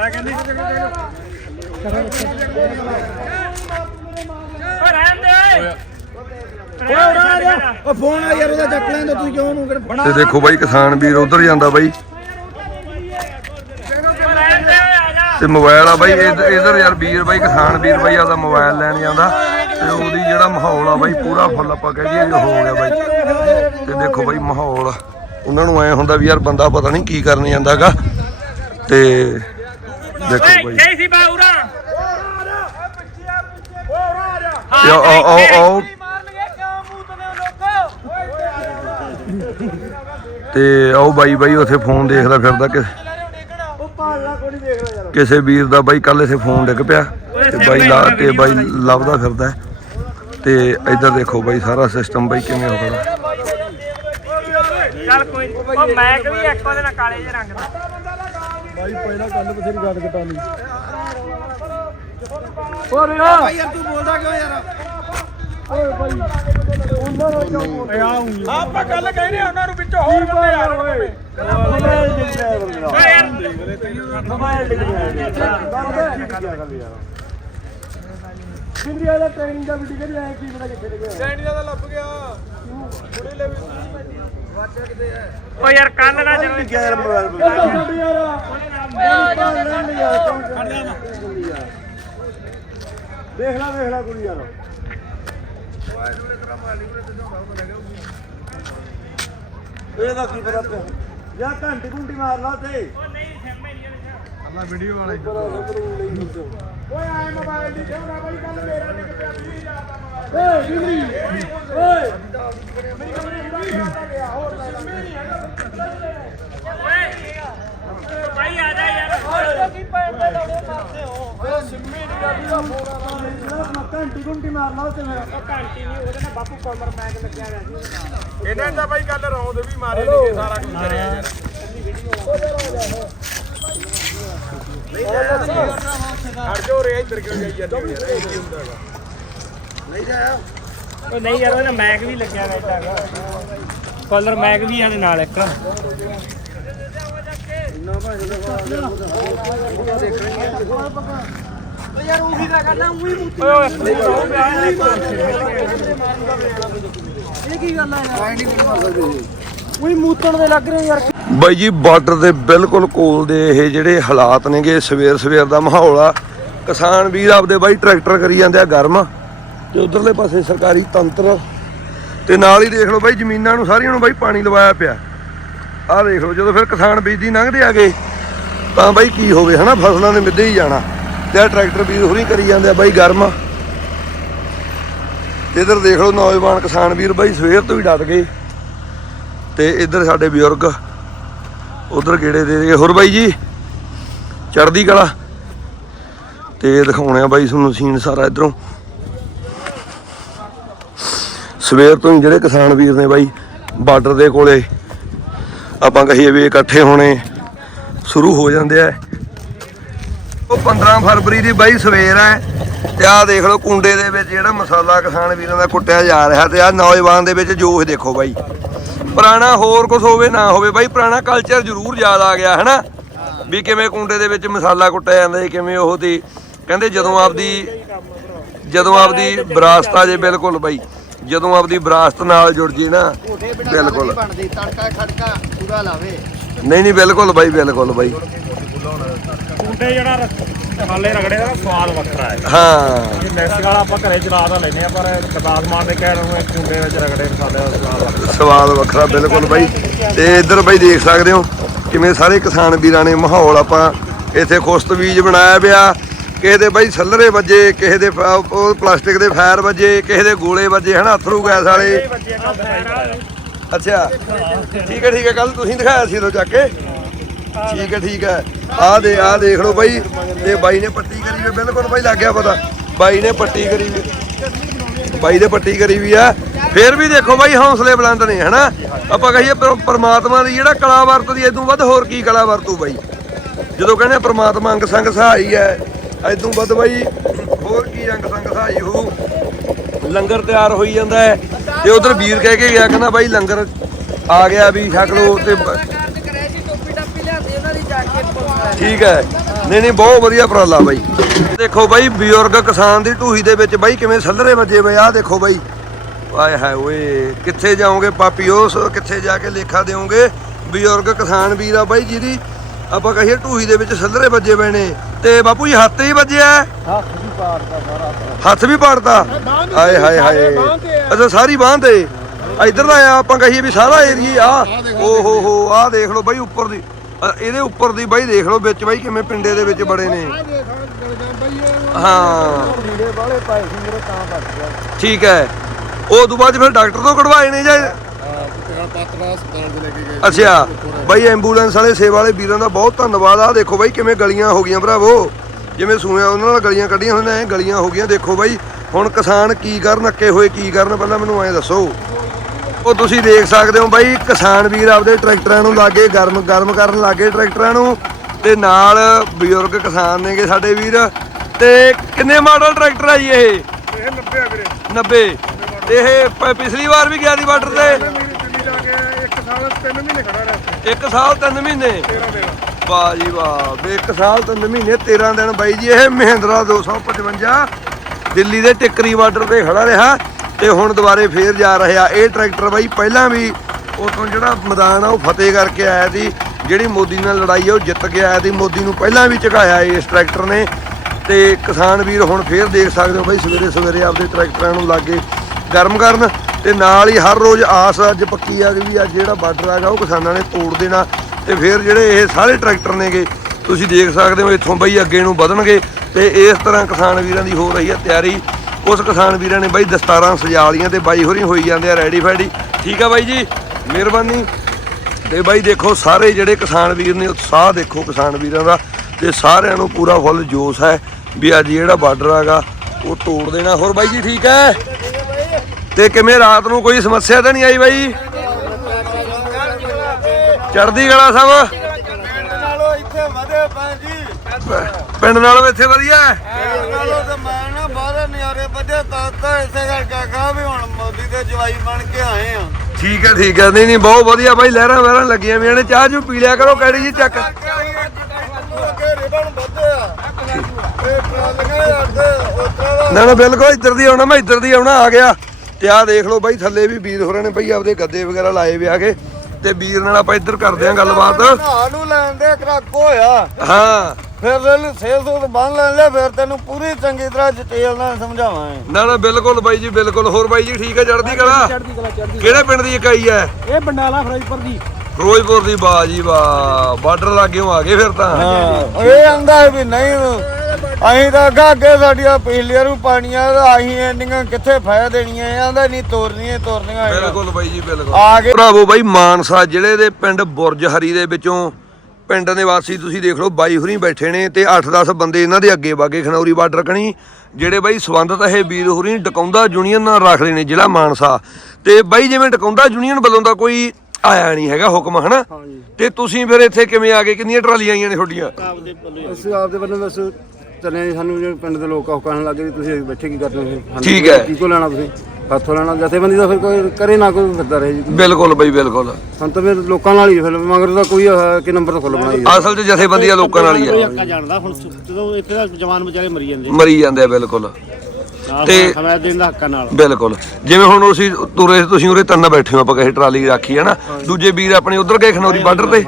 ਰਹਿਣ ਉਹ ਫੋਨ ਆ ਯਾਰ ਉਹਦਾ ਚੱਕ ਲੈਂਦਾ ਤੁਸੀਂ ਕਿਉਂ ਉਹਨੂੰ ਕਿਹੜਾ ਤੇ ਦੇਖੋ ਬਾਈ ਕਿਸਾਨ ਵੀਰ ਉਧਰ ਜਾਂਦਾ ਬਾਈ। ਤੇ ਮੋਬਾਈਲ ਆ ਬਾਈ ਇਧਰ ਯਾਰ ਵੀਰ ਬਾਈ ਕਿਸਾਨ ਵੀਰ ਬਾਈ ਆਦਾ ਮੋਬਾਈਲ ਲੈਣ ਜਾਂਦਾ। ਤੇ ਉਹਦੀ ਜਿਹੜਾ ਮਾਹੌਲ ਆ ਬਾਈ ਪੂਰਾ ਫੁੱਲ ਆਪਾਂ ਕਹਿ ਦਈਏ ਵੀ ਹੋ ਗਿਆ ਬਾਈ। ਤੇ ਦੇਖੋ ਬਾਈ ਮਾਹੌਲ। ਉਹਨਾਂ ਨੂੰ ਐ ਹੁੰਦਾ ਵੀ ਯਾਰ ਬੰਦਾ ਪਤਾ ਨਹੀਂ ਕੀ ਕਰਨ ਜਾਂਦਾਗਾ। ਤੇ ਦੇਖੋ ਬਾਈ। ਜੈ ਸੀ ਬਾਉਰਾ ਯਾ ਆਓ ਆਓ ਆਓ ਤੇ ਆਓ ਬਾਈ ਬਾਈ ਉਥੇ ਫੋਨ ਦੇਖਦਾ ਫਿਰਦਾ ਕਿ ਕਿਸੇ ਵੀਰ ਦਾ ਬਾਈ ਕੱਲ ਇਥੇ ਫੋਨ ਡਿੱਗ ਪਿਆ ਤੇ ਬਾਈ ਲਾ ਤੇ ਬਾਈ ਲੱਭਦਾ ਫਿਰਦਾ। ਤੇ ਇੱਧਰ ਦੇਖੋ ਬਾਈ ਸਾਰਾ ਸਿਸਟਮ ਬਾਈ ਕਿਵੇਂ ਹੋ ਗਿਆ। ਚੱਲ ਕੋਈ। ਉਹ ਮੈਕ ਵੀ ਇੱਕ ਉਹਦੇ ਨਾਲ ਕਾਲੇ ਜਿਹੇ ਰੰਗ ਦਾ। ਭਾਈ ਪਹਿਲਾਂ ਗੱਲ ਬਥੇਰੀ ਗੱਲ ਕਟਾ ਲਈ ਨਾ ਭਾਈ ਯਾਰ ਤੂੰ ਬੋਲਦਾ ਕਿਉਂ ਯਾਰ? ਆਪਾਂ ਗੱਲ ਕਹਿੰਦੇ ਉਹਨਾਂ ਨੂੰ ਵਿੱਚੋਂ ਹੋਰ ਬੰਦੇ ਆ ਰਹੇ ਓਏ ਇੰਡੀਆ ਦਾ ਟ੍ਰੇਨਿੰਗ ਦਾ ਵੀਡੀਓ ਕਿਹੜੀ ਆਇਆ ਕੀ ਪਤਾ ਕਿੱਥੇ ਲੱਗਿਆ ਇੰਡੀਆ ਦਾ ਲੱਭ ਗਿਆ। ਓ ਯਾਰ ਕੰਨ ਨਾ ਜਦੋਂ ਯਾਰ। ਮੋਬਾਈਲ ਦੇਖ ਲੈ ਦੇਖ ਲੈ ਕੁੜੀ ਯਾਰ। ਇਹਦਾ ਕੀ ਪਤਾ ਪਿਆ ਜਾਂ ਘੰਟੀ ਘੁੰਟੀ ਮਾਰ ਲਾ ਤੇ। ਓਏ ਆਏ ਮੋਬਾਈਲ ਦੀ ਨਾ ਬਾਈ ਕੱਲ ਮੇਰਾ ਨਿਕ ਪਿਆ 20000 ਦਾ ਮੋਬਾਈਲ ਓਏ ਜਿੰਦਰੀ ਓਏ। ਮੇਰੀ ਕੰਪਨੀ ਦਾ ਹੀ ਜਾਂਦਾ ਗਿਆ ਹੋਰ ਲੈ ਲੈ। ਮੇਰੀ ਹੈਗਾ ਭਾਈ ਆ ਜਾ ਯਾਰ। ਕੀ ਪੈਸੇ ਲਾਉਣੇ ਮਾਰਦੇ ਹੋ। ਓਏ ਸਿੰਮੀ ਨਹੀਂ ਜਾਂਦੀ ਦਾ ਫੋਨ ਆ ਘੰਟੀ ਘੁੰਟੀ ਮਾਰ ਲਾ ਤੇ ਮੇਰਾ ਘੰਟੀ ਨਹੀਂ ਉਹਦੇ ਨਾਲ ਬਾਪੂ ਕਾਲਰ ਮੈਕ ਲੱਗਿਆ ਹੋਇਆ ਸੀ ਇਹਨਾਂ ਦਾ ਬਾਈ ਗੱਲ ਰੌਂਦ ਵੀ ਮਾਰੇ ਨੇ ਸਾਰਾ ਕੁਝ ਕਰਿਆ ਯਾਰ। ਹਟ ਜੋ। ਰੇ ਇੱਧਰ ਕਿਉਂ ਜਾਈ ਜਾਂਦੇ ਹੋ ਯਾਰ ਇਹ ਕੀ ਹੁੰਦਾ ਹੈਗਾ ਉਹ ਨਹੀਂ ਯਾਰ, ਉਹਦੇ ਨਾਲ ਮੈਕ ਵੀ ਲੱਗਿਆ ਹੋਇਆ ਹੈਗਾ ਕਾਲਰ ਮੈਗ ਵੀ ਆਣੇ ਨਾਲ ਇੱਕ। ਇਹ ਕੀ ਗੱਲ ਆ ਯਾਰ ਨਹੀਂ ਮਾਰ ਸਕਦੇ ਉਹੀ ਮੂਤਣ ਦੇ ਲੱਗ ਰਹੇ ਯਾਰ। ਬਾਈ ਜੀ ਬਾਰਡਰ ਦੇ ਬਿਲਕੁਲ ਕੋਲ ਦੇ ਇਹ ਜਿਹੜੇ ਹਾਲਾਤ ਨੇਗੇ, ਸਵੇਰ ਸਵੇਰ ਦਾ ਮਾਹੌਲ ਆ। ਕਿਸਾਨ ਵੀਰ ਆਪਦੇ ਬਾਈ ਟਰੈਕਟਰ ਕਰੀ ਜਾਂਦੇ ਆ ਗਰਮ। ਤੇ ਉਧਰਲੇ ਪਾਸੇ ਸਰਕਾਰੀ ਤੰਤਰ। ਤੇ ਨਾਲ ਹੀ ਦੇਖ ਲਓ ਬਾਈ, ਜ਼ਮੀਨਾਂ ਨੂੰ ਸਾਰੀਆਂ ਨੂੰ ਬਾਈ ਪਾਣੀ ਲਵਾਇਆ ਪਿਆ। ਆਹ ਦੇਖ ਲਓ, ਜਦੋਂ ਫਿਰ ਕਿਸਾਨ ਬੀਜਦੀ ਲੰਘਦੇ ਆਗੇ, ਤਾਂ ਬਾਈ ਕੀ ਹੋਵੇ, ਹਨਾ? ਫਸਲਾਂ ਦੇ ਮਿੱਦੇ ਹੀ ਜਾਣਾ। ਤੇ ਆਹ ਟਰੈਕਟਰ ਵੀਰ ਹੋਰੀ ਕਰੀ ਜਾਂਦੇ ਆ ਬਾਈ ਗਰਮ। ਤੇ ਇਧਰ ਦੇਖ ਲਓ ਨੌਜਵਾਨ ਕਿਸਾਨ ਵੀਰ ਬਾਈ, ਸਵੇਰ ਤੋਂ ਹੀ ਡਟ ਗਏ। ਤੇ ਇੱਧਰ ਸਾਡੇ ਬਜ਼ੁਰਗ ਉਧਰ ਗੇੜੇ ਦੇ ਦੇ। ਹੋਰ ਬਾਈ ਜੀ ਚੜਦੀ ਕਲਾ। ਤੇ ਦਿਖਾਉਣੇ ਆ ਬਾਈ ਤੁਹਾਨੂੰ ਸੀਨ ਸਾਰਾ ਇਧਰੋਂ। ਸਵੇਰ ਤੋਂ ਹੀ ਜਿਹੜੇ ਕਿਸਾਨ ਵੀਰ ਨੇ ਬਾਈ, ਬਾਰਡਰ ਦੇ ਕੋਲੇ, ਆਪਾਂ ਕਹੀਏ ਵੀ ਇਕੱਠੇ ਹੋਣੇ, ਸ਼ੁਰੂ ਹੋ ਜਾਂਦੇ ਆ। ਉਹ 15 ਫਰਵਰੀ ਦੀ ਬਾਈ ਸਵੇਰ ਹੈ, ਤੇ ਆਹ ਦੇਖ ਲਓ ਕੁੰਡੇ ਦੇ ਵਿੱਚ ਜਿਹੜਾ ਮਸਾਲਾ ਕਿਸਾਨ ਵੀਰਾਂ ਦਾ ਕੁੱਟਿਆ ਜਾ ਰਿਹਾ, ਤੇ ਆਹ ਨੌਜਵਾਨ ਦੇ ਵਿੱਚ ਜੋਸ਼ ਦੇਖੋ ਬਾਈ। ਪੁਰਾਣਾ ਹੋਰ ਕੁਝ ਹੋਵੇ ਨਾ ਹੋਵੇ। ਬਾਈ ਪੁਰਾਣਾ ਕਲਚਰ ਜ਼ਰੂਰ ਯਾਦ ਆ ਗਿਆ ਹਨਾ? ਵੀ ਕਿਵੇਂ ਕੁੰਡੇ ਦੇ ਵਿੱਚ ਮਸਾਲਾ ਕੁੱਟਿਆ ਜਾਂਦਾ ਸੀ ਕਿਵੇਂ ਉਹ ਤੇ ਕਹਿੰਦੇ ਜਦੋਂ ਆਪਦੀ ਜਦੋਂ ਆਪਦੀ ਵਿਰਾਸਤ ਆ ਜੇ ਬਿਲਕੁਲ ਬਾਈ। ਜਦੋਂ ਆਪਦੀ ਵਿਰਾਸਤ ਨਾਲ ਜੁੜ ਜੇ ਨਾ ਬਿਲਕੁਲ। ਬਣਦੀ ਤੜਕਾ ਖੜਕਾ ਪੂਰਾ ਲਾਵੇ। ਨਹੀਂ ਨਹੀਂ ਬਿਲਕੁਲ ਬਾਈ ਬਿਲਕੁਲ ਬਾਈ। ਕੁੰਡੇ ਜਿਹੜਾ ਹਾਲੇ ਰਗੜੇ ਦਾ ਸਵਾਦ ਵੱਖਰਾ ਹੈ। ਹਾਂ। ਇਹ ਮੈਕਸੀ ਵਾਲਾ ਆਪਾਂ ਘਰੇ ਚਲਾ ਤਾਂ ਲੈਨੇ ਆ ਪਰ ਕਦਾਦ ਮਾਰਦੇ ਕਹਿ ਰਹੇ ਹਾਂ ਕੁੰਡੇ ਵਿੱਚ ਰਗੜੇ ਮਸਾਲੇ ਦਾ ਸਵਾਦ ਵੱਖਰਾ ਸਵਾਦ ਵੱਖਰਾ ਬਿਲਕੁਲ ਬਾਈ। ਤੇ ਇੱਧਰ ਬਾਈ ਦੇਖ ਸਕਦੇ ਹੋ ਕਿਵੇਂ ਸਾਰੇ ਕਿਸਾਨ ਵੀਰਾਂ ਨੇ ਮਾਹੌਲ ਆਪਾਂ ਇੱਥੇ ਖੁਸ਼ਤਵੀਜ ਬਣਾਇਆ ਪਿਆ। ਕਿਸੇ ਦੇ ਬਾਈ ਸੱਲਰੇ ਵੱਜੇ ਕਿਸੇ ਦੇ ਫ- ਉਹ ਪਲਾਸਟਿਕ ਦੇ ਫਾਇਰ ਵੱਜੇ ਕਿਸੇ ਦੇ ਗੋਲੇ ਵੱਜੇ ਹਨਾ ਅਥਰੂ ਗੈਸ ਵਾਲੇ। ਅੱਛਾ। ਠੀਕ ਹੈ ਠੀਕ ਹੈ ਕੱਲ ਤੁਸੀਂ ਦਿਖਾਇਆ ਸੀ ਉਦੋਂ ਚੱਕ ਕੇ। ਠੀਕ ਹੈ ਠੀਕ ਹੈ। ਆਹ ਦੇ, ਆਹ ਦੇਖ ਲਓ ਬਾਈ। ਤੇ ਬਾਈ ਨੇ ਪੱਟੀ ਕਰੀ ਵੀ ਬਿਲਕੁਲ ਬਾਈ, ਲੱਗ ਗਿਆ ਪਤਾ। ਬਾਈ ਨੇ ਪੱਟੀ ਕਰੀ ਵੀ ਬਾਈ ਦੇ ਪੱਟੀ ਕਰੀ ਵੀ ਆ। ਫੇਰ ਵੀ ਦੇਖੋ ਬਾਈ, ਹੌਸਲੇ ਬੁਲੰਦ ਨੇ, ਹਨਾ? ਆਪਾਂ ਕਹੀਏ ਪਰ- ਦੀ ਜਿਹੜਾ ਕਲਾ ਵਰਤਦੀ ਐਦੋਂ ਵੱਧ ਹੋਰ ਕੀ ਕਲਾ ਵਰਤੂ ਬਾਈ? ਜਦੋਂ ਕਹਿੰਦੇ ਆ ਪ੍ਰਮਾਤਮਾ ਅੰਗ ਸੰਗ ਸਹਾਈ ਹੈ, ਐਦੋਂ ਵੱਧ ਬਾਈ ਹੋਰ ਕੀ ਅੰਗ ਸੰਗ ਸਹਾਈ ਹੋ ਲੰਗਰ ਤਿਆਰ ਹੋਈ ਜਾਂਦਾ ਹੈ। ਤੇ ਉਧਰ ਵੀਰ ਕਹਿ ਕੇ ਗਿਆ, ਕਹਿੰਦਾ ਬਾਈ ਲੰਗਰ ਆ ਗਿਆ ਵੀ ਛਕ ਲਓ ਤੇ ਠੀਕ ਹੈ। ਨਹੀਂ ਨਹੀਂ, ਬਹੁਤ ਵਧੀਆ ਉਪਰਾਲਾ ਬਾਈ। ਦੇਖੋ ਬਾਈ, ਬਜ਼ੁਰਗ ਕਿਸਾਨ ਦੀ ਢੂਹੀ ਦੇ ਵਿੱਚ ਬਾਈ ਕਿਵੇਂ ਸੱਲਰੇ ਵੱਜੇ ਬਈ ਆਹ ਦੇਖੋ ਬਾਈ। ਆਏ ਹਾਏ ਓਏ ਕਿੱਥੇ ਜਾਓਗੇ ਪਾਪੀਓ ਸੋ ਕਿੱਥੇ ਜਾ ਕੇ ਲੇਖਾ ਦਿਓਗੇ? ਬਜ਼ੁਰਗ ਕਿਸਾਨ ਵੀਰ ਆ ਬਾਈ ਜਿਹਦੀ ਆਪਾਂ ਕਹੀਏ ਢੂਹੀ ਦੇ ਵਿੱਚ ਸੱਲਰੇ ਵੱਜੇ ਪਏ ਨੇ। ਤੇ ਬਾਪੂ ਜੀ, ਹੱਥ ਹੀ ਵੱਜਿਆ? ਹੱਥ ਵੀ ਪਾੜਦਾ। ਸਾਰਾ ਹੱਥ ਵੀ ਪਾੜਦਾ ਆਏ ਹਾਏ ਹਾਏ। ਅੱਛਾ, ਸਾਰੀ ਬਾਂਹ ਤੇ? ਇੱਧਰ ਦਾ ਆ, ਆਪਾਂ ਕਹੀਏ ਵੀ ਸਾਰਾ ਏਰੀਆ ਆ। ਓ ਹੋ ਹੋ, ਆਹ ਦੇਖ ਲਓ ਬਾਈ, ਉੱਪਰ ਦੀ। ਇਹਦੇ ਉੱਪਰ ਦੀ ਬਾਈ ਦੇਖ ਲਓ ਵਿੱਚ ਬਾਈ ਕਿਵੇਂ ਪਿੰਡੇ ਦੇ ਵਿੱਚ ਬੜੇ ਨੇ। ਹਾਂ। ਠੀਕ ਹੈ। ਉਹ ਤੋਂ ਬਾਅਦ ਫਿਰ ਡਾਕਟਰ ਤੋਂ ਕਢਵਾਏ ਨੇ ਜਾਂ ਅੱਛਾ। ਬਾਈ ਐਂਬੂਲੈਂਸ ਵਾਲੇ, ਸੇਵਾ ਵਾਲੇ ਵੀਰਾਂ ਦਾ ਬਹੁਤ ਧੰਨਵਾਦ। ਆ ਦੇਖੋ ਬਾਈ ਕਿਵੇਂ ਗਲੀਆਂ ਹੋ ਗਈਆਂ ਭਰਾਵੋ। ਜਿਵੇਂ ਸੁਣਿਆ ਉਹਨਾਂ ਨਾਲ ਗਲੀਆਂ ਕੱਢੀਆਂ ਹੋਈਆਂ ਐ ਗਲੀਆਂ ਹੋ ਗਈਆਂ। ਦੇਖੋ ਬਾਈ ਹੁਣ ਕਿਸਾਨ ਕੀ ਕਰਨ, ਅੱਕੇ ਹੋਏ ਕੀ ਕਰਨ, ਪਹਿਲਾਂ ਮੈਨੂੰ ਐਂ ਦੱਸੋ। ਉਹ ਤੁਸੀਂ ਦੇਖ ਸਕਦੇ ਹੋ ਬਾਈ ਕਿਸਾਨ ਵੀਰ ਆਪਦੇ ਟਰੈਕਟਰਾਂ ਨੂੰ ਲਾਗੇ ਗਰਮ ਗਰਮ ਕਰਨ ਲਾਗੇ ਟਰੈਕਟਰਾਂ ਨੂੰ। ਤੇ ਨਾਲ ਬਜ਼ੁਰਗ ਕਿਸਾਨ ਨੇਗੇ ਸਾਡੇ ਵੀਰ। ਤੇ ਕਿੰਨੇ ਮਾਡਲ ਟਰੈਕਟਰ ਆ ਜੀ ਇਹ? ਇਹ 90 ਆ ਵੀਰੇ। 90 ਤੇ ਇਹ ਪਿਛਲੀ ਵਾਰ ਵੀ ਗਿਆ ਦੀ ਬਾਰਡਰ ਤੇ? ਇੱਕ ਸਾਲ ਤਿੰਨ ਮਹੀਨੇ ਖੜਾ ਰਿਹਾ ਇੱਕ ਸਾਲ ਤਿੰਨ ਮਹੀਨੇ? 13 ਦਿਨ। ਵਾਹ ਜੀ ਵਾਹ। ਇੱਕ ਸਾਲ ਤਿੰਨ ਮਹੀਨੇ 13 ਦਿਨ ਬਾਈ ਜੀ ਇਹ ਮਹਿੰਦਰਾ 255 ਦਿੱਲੀ ਦੇ ਟਿੱਕਰੀ ਬਾਰਡਰ ਤੇ ਖੜਾ ਰਿਹਾ। ਤੇ ਹੁਣ ਦੁਬਾਰੇ ਫੇਰ ਜਾ ਰਿਹਾ ਇਹ ਟਰੈਕਟਰ ਬਾਈ, ਪਹਿਲਾਂ ਵੀ ਉਥੋਂ ਜਿਹੜਾ ਮੈਦਾਨ ਆ, ਉਹ ਫਤਿਹ ਕਰਕੇ ਆਇਆ ਸੀ, ਜਿਹੜੀ ਮੋਦੀ ਨਾਲ ਲੜਾਈ ਆ, ਉਹ ਜਿੱਤ ਕੇ ਆਇਆ ਸੀ, ਮੋਦੀ ਨੂੰ ਪਹਿਲਾਂ ਵੀ ਝੁਕਾਇਆ ਇਸ ਟਰੈਕਟਰ ਨੇ। ਤੇ ਕਿਸਾਨ ਵੀਰ ਹੁਣ ਫੇਰ ਦੇਖ ਸਕਦੇ ਹੋ ਬਾਈ, ਸਵੇਰੇ ਸਵੇਰੇ ਆਪਦੇ ਟਰੈਕਟਰਾਂ ਨੂੰ ਲਾਗੇ ਗਰਮ ਕਰਨ, ਤੇ ਨਾਲ ਹੀ ਹਰ ਰੋਜ਼ ਆਸ ਅੱਜ ਪੱਕੀ ਆ ਵੀ ਅੱਜ ਜਿਹੜਾ ਬਾਰਡਰ ਹੈਗਾ, ਉਹ ਕਿਸਾਨਾਂ ਨੇ ਤੋੜ ਦੇਣਾ, ਤੇ ਫਿਰ ਜਿਹੜੇ ਇਹ ਸਾਰੇ ਟਰੈਕਟਰ ਨੇਗੇ, ਤੁਸੀਂ ਦੇਖ ਸਕਦੇ ਹੋ ਇੱਥੋਂ ਬਈ ਅੱਗੇ ਨੂੰ ਵਧਣਗੇ, ਤੇ ਇਸ ਤਰ੍ਹਾਂ ਕਿਸਾਨ ਵੀਰਾਂ ਦੀ ਹੋ ਰਹੀ ਹੈ ਤਿਆਰੀ। ਉਸ ਕਿਸਾਨ ਵੀਰਾਂ ਨੇ ਬਾਈ ਦਸਤਾਰਾਂ ਸਜਾ ਲੀਆਂ ਤੇ ਬਾਈ ਹੋਰੀ ਹੋਈ ਜਾਂਦੇ ਆ ਰੈਡੀ ਫੈਡੀ। ਠੀਕ ਆ ਬਾਈ ਜੀ, ਮਿਹਰਬਾਨੀ। ਤੇ ਬਾਈ ਦੇਖੋ, ਸਾਰੇ ਜਿਹੜੇ ਕਿਸਾਨ ਵੀਰ ਨੇ ਉਤਸ਼ਾਹ ਦੇਖੋ ਕਿਸਾਨ ਵੀਰਾਂ ਦਾ ਤੇ ਸਾਰਿਆਂ ਨੂੰ ਪੂਰਾ ਫੁੱਲ ਜੋਸ਼ ਹੈ ਵੀ ਅੱਜ ਜਿਹੜਾ ਬਾਰਡਰ ਹੈਗਾ, ਉਹ ਤੋੜ ਦੇਣਾ। ਹੋਰ ਬਾਈ ਜੀ, ਠੀਕ ਹੈ? ਤੇ ਕਿਵੇਂ ਰਾਤ ਨੂੰ ਕੋਈ ਸਮੱਸਿਆ ਤਾਂ ਨਹੀਂ ਆਈ ਬਾਈ? ਚੜਦੀ ਗਲਾ ਸਭ? ਪਿੰਡ ਨਾਲੋਂ ਇੱਥੇ ਵਧੀਆ ਹੈ? ਨਾਲੋਂ ਤੇ ਮੈਂ ਨਾ ਬਾਹਰ ਨਿਆਰੇ ਵਧੇ ਤਾਂ ਤਾਂ ਇਸੇ ਕਰਕੇ ਆਖਿਆ ਵੀ ਹੁਣ ਮੋਦੀ ਦੇ ਜਵਾਈ ਬਣ ਕੇ ਆਏ ਆ। ਠੀਕ ਹੈ ਠੀਕ ਹੈ। ਨਹੀਂ ਨਹੀਂ ਬਹੁਤ ਵਧੀਆ ਬਾਈ ਲਹਿਰਾਂ ਵਹਿਰਾਂ ਲੱਗੀਆਂ ਵੀਆਂ ਨੇ। ਚਾਹ ਜੂ ਪੀ ਲਿਆ ਕਰੋ ਕੈੜੀ ਜੀ ਚੱਕ। ਨਾ ਨਾ ਬਿਲਕੁਲ ਇੱਧਰ ਦੀ ਆਉਣਾ ਮੈਂ ਇੱਧਰ ਦੀ ਆਉਣਾ ਆ ਗਿਆ। ਤੇ ਆਹ ਦੇਖ ਲਓ ਬਾਈ ਥੱਲੇ ਵੀ ਵੀਰ ਹੋਰਾਂ ਨੇ ਬਈ ਆਪਦੇ ਗੱਦੇ ਵਗੈਰਾ ਲਾਏ ਵੇ ਆਗੇ ਤੇ ਵੀਰ ਨਾਲ ਆਪਾਂ ਇੱਧਰ ਕਰਦੇ ਆਂ ਗੱਲਬਾਤ। ਨਹਾ ਨੂੰ ਲੈਣ ਦੇ ਕਰਾਕ ਹੋਇਆ। ਹਾਂ। ਫਿਰ ਇਹਨੂੰ ਸੇਲ ਸੂਤ ਬੰਨ ਲੈਣ ਲੈ ਫਿਰ ਤੈਨੂੰ ਪੂਰੀ ਚੰਗੀ ਤਰ੍ਹਾਂ ਡਿਟੇਲ ਨਾਲ ਸਮਝਾਵਾਂਗੇ। ਨਾ ਨਾ ਬਿਲਕੁਲ ਬਾਈ ਜੀ ਬਿਲਕੁਲ। ਹੋਰ ਬਾਈ ਜੀ ਠੀਕ ਹੈ ਚੜਦੀ ਕਲਾ? ਕਿਹੜੇ ਪਿੰਡ ਦੀ ਇਕਾਈ ਹੈ? ਇਹ ਬੰਡਾਲਾ ਫਿਰੋਜ਼ਪੁਰ ਦੀ। ਫਿਰੋਜ਼ਪੁਰ ਦੀ ਬਾਹ ਜੀ ਵਾਹ। ਬਾਰਡਰ ਲਾਗਿਓ ਆ ਗਏ ਫਿਰ ਤਾਂ। ਹਾਂ ਇਹ ਆਂਦਾ ਵੀ ਨਹੀਂ ਅਸੀਂ ਤਾਂ ਅੱਗਾ ਅੱਗੇ ਸਾਡੀਆਂ ਪਿਛਲੀਆਂ ਨੂੰ ਪਾਣੀਆਂ ਤਾਂ ਅਸੀਂ ਇੰਨੀਆਂ ਕਿੱਥੇ ਫਾਇਦਾ ਦੇਣੀਆਂ ਆਂਦਾ ਨਹੀਂ ਤੋਰਨੀਆਂ ਤੋਰਨੀਆਂ। ਬਿਲਕੁਲ ਬਾਈ ਜੀ ਬਿਲਕੁਲ। ਆ ਗਏ ਭਰਾਵੋ ਬਾਈ ਮਾਨਸਾ ਜ਼ਿਲ੍ਹੇ ਦੇ ਪਿੰਡ ਬੁਰਜ ਹਰੀ ਦੇ ਵਿੱਚੋਂ ਪਿੰਡ ਦੇ ਵਾਸੀ ਤੁਸੀਂ ਦੇਖ ਲਓ ਬਾਈ ਹੁਰੀ ਬੈਠੇ ਨੇ ਤੇ 8-10 ਬੰਦੇ ਇਹਨਾਂ ਦੇ ਅੱਗੇ ਵਾਗੇ ਖਨੌਰੀ ਬਾਰਡਰ ਕਣੀ ਜਿਹੜੇ ਬਾਈ ਸਬੰਧਤ ਇਹ ਵੀਰ ਹੁਰੀ ਡਕੌਂਦਾ ਯੂਨੀਅਨ ਨਾਲ ਰੱਖ ਰਹੇ ਨੇ ਜ਼ਿਲ੍ਹਾ ਮਾਨਸਾ। ਤੇ ਬਾਈ ਜਿਵੇਂ ਡਕੌਂਦਾ ਯੂਨੀਅਨ ਵੱਲੋਂ ਦਾ ਕੋਈ ਆਇਆ ਨਹੀਂ ਹੈਗਾ ਹੁਕਮ ਹਨਾ? ਤੇ ਤੁਸੀਂ ਫਿਰ ਇੱਥੇ ਕਿਵੇਂ ਆ ਗਏ? ਕਿੰਨੀਆਂ ਟਰਾਲੀਆਂ ਆਈਆਂ ਨੇ ਤੁਹਾਡੀਆਂ? ਅਸੀਂ ਆਪਦੇ ਵੱਲੋਂ ਬਸ ਚੱਲੇ ਜੀ, ਸਾਨੂੰ ਜਿਹੜੇ ਪਿੰਡ ਦੇ ਲੋਕ ਉਹ ਕਹਿਣ ਲੱਗੇ ਵੀ ਤੁਸੀਂ ਬੈਠੇ ਕੀ ਕਰਦੇ ਹੋ? ਠੀਕ ਹੈ। ਕੀ ਕੋ ਲੈਣਾ ਤੁਸੀਂ? ਹੱਥੋਂ ਲੈਣਾ ਜਥੇਬੰਦੀ ਦਾ ਫਿਰ ਕੋਈ ਕਰੇ ਨਾ ਕੋਈ ਫਿਰਦਾ ਰਹੇ ਜੀ। ਬਿਲਕੁਲ ਬਾਈ ਬਿਲਕੁਲ। ਸਾਨੂੰ ਤਾਂ ਫਿਰ ਲੋਕਾਂ ਨਾਲ ਹੀ ਫਿਰ ਮਗਰ ਦਾ ਕੋਈ ਆਹ ਕਿ ਨੰਬਰ ਤੋਂ ਫੁੱਲ ਬਣਾਈ ਅਸਲ 'ਚ ਜਥੇਬੰਦੀਆਂ ਲੋਕਾਂ ਨਾਲ ਹੀ ਆ। ਅੱਕਾ ਜਾਣਦਾ ਹੁਣ ਜਦੋਂ ਇੱਥੇ ਦਾ ਜਵਾਨ ਵਿਚਾਰੇ ਮਰੀ ਜਾਂਦੇ। ਮਰੀ ਜਾਂਦੇ ਆ ਬਿਲਕੁਲ। ਤੇ- ਹਮਾਇਤ ਦੇਣ ਦਾ ਹੱਕਾਂ ਨਾਲ। ਬਿਲਕੁਲ। ਜਿਵੇਂ ਹੁਣ ਅਸੀਂ ਤੁਰੇ ਤੁਸੀਂ ਉਰੇ ਤਿੰਨ ਬੈਠੇ ਹੋ ਆਪਾਂ ਕਹੇ ਟਰਾਲੀ ਰੱਖੀ ਹੈ ਨਾ ਦੂਜੇ ਵੀਰ ਆਪਣੇ ਉਧਰ ਗਏ ਖਨੌਰੀ ਬਾਰਡਰ ਤੇ?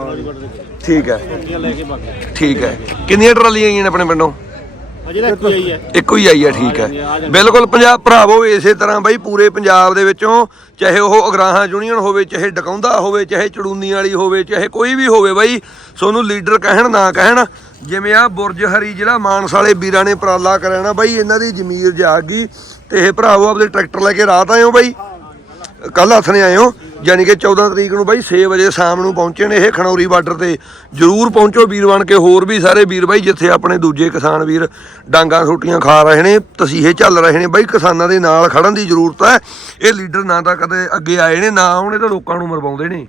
ਠੀਕ ਹੈ। ਲੈ ਕੇ ਬਾਕੀ ਠੀਕ ਹੈ। ਕਿੰਨੀਆਂ ਟਰਾਲੀਆਂ ਆਈਆਂ ਨੇ ਆਪਣੇ ਪਿੰਡੋਂ? ਅਜੇ ਤੱਕ ਕੋਈ ਆਈ ਹੈ। ਇੱਕੋ ਹੀ ਆਈ ਹੈ ਠੀਕ ਹੈ। ਬਿਲਕੁਲ ਪੰਜਾਬ ਭਰਾਵੋ ਇਸੇ ਤਰ੍ਹਾਂ ਬਾਈ ਪੂਰੇ ਪੰਜਾਬ ਦੇ ਵਿੱਚੋਂ ਚਾਹੇ ਉਹ ਅਗਰਾਹਾਂ ਯੂਨੀਅਨ ਹੋਵੇ ਚਾਹੇ ਡਕਾਉਂਦਾ ਹੋਵੇ ਚਾਹੇ ਚੜੂਨੀ ਵਾਲੀ ਹੋਵੇ ਚਾਹੇ ਕੋਈ ਵੀ ਹੋਵੇ ਬਾਈ ਸੋਨੂੰ ਲੀਡਰ ਕਹਿਣ ਨਾ ਕਹਿਣ ਜਿਵੇਂ ਆ ਬੁਰਜ ਹਰੀ ਜਿਹੜਾ ਮਾਨਸ ਵਾਲੇ ਵੀਰਾਂ ਨੇ ਉਪਰਾਲਾ ਕਰਿਆ ਨਾ ਬਾਈ ਇਹਨਾਂ ਦੀ ਜ਼ਮੀਰ ਜਾਗ ਗਈ ਤੇ ਇਹ ਭਰਾਵੋ ਆਪਦੇ ਟਰੈਕਟਰ ਲੈ ਕੇ ਰਾਤ ਆਏ ਹੋ ਬਾਈ। ਕੱਲ ਹੱਥ ਨੇ ਆਏ ਹੋ ਯਾਨੀ ਕਿ 14 ਤਰੀਕ ਨੂੰ ਬਾਈ 6 ਵਜੇ ਸ਼ਾਮ ਨੂੰ ਪਹੁੰਚੇ ਨੇ ਇਹ ਖਣੌਰੀ ਬਾਰਡਰ ਤੇ। ਜਰੂਰ ਪਹੁੰਚੋ ਵੀਰ ਬਣ ਕੇ, ਹੋਰ ਵੀ ਸਾਰੇ ਵੀਰ ਬਾਈ, ਜਿੱਥੇ ਆਪਣੇ ਦੂਜੇ ਕਿਸਾਨ ਵੀਰ ਡਾਂਗਾ ਸੋਟੀਆਂ ਖਾ ਰਹੇ ਨੇ, ਤਸੀਹੇ ਚੱਲ ਰਹੇ ਨੇ। ਬਾਈ ਕਿਸਾਨਾਂ ਦੇ ਨਾਲ ਖੜਨ ਦੀ ਜ਼ਰੂਰਤ ਹੈ। ਇਹ ਲੀਡਰ ਨਾ ਤਾਂ ਕਦੇ ਅੱਗੇ ਆਏ ਨੇ, ਨਾ ਉਹਨੇ ਤਾਂ ਲੋਕਾਂ ਨੂੰ ਮਰਵਾਉਂਦੇ ਨੇ।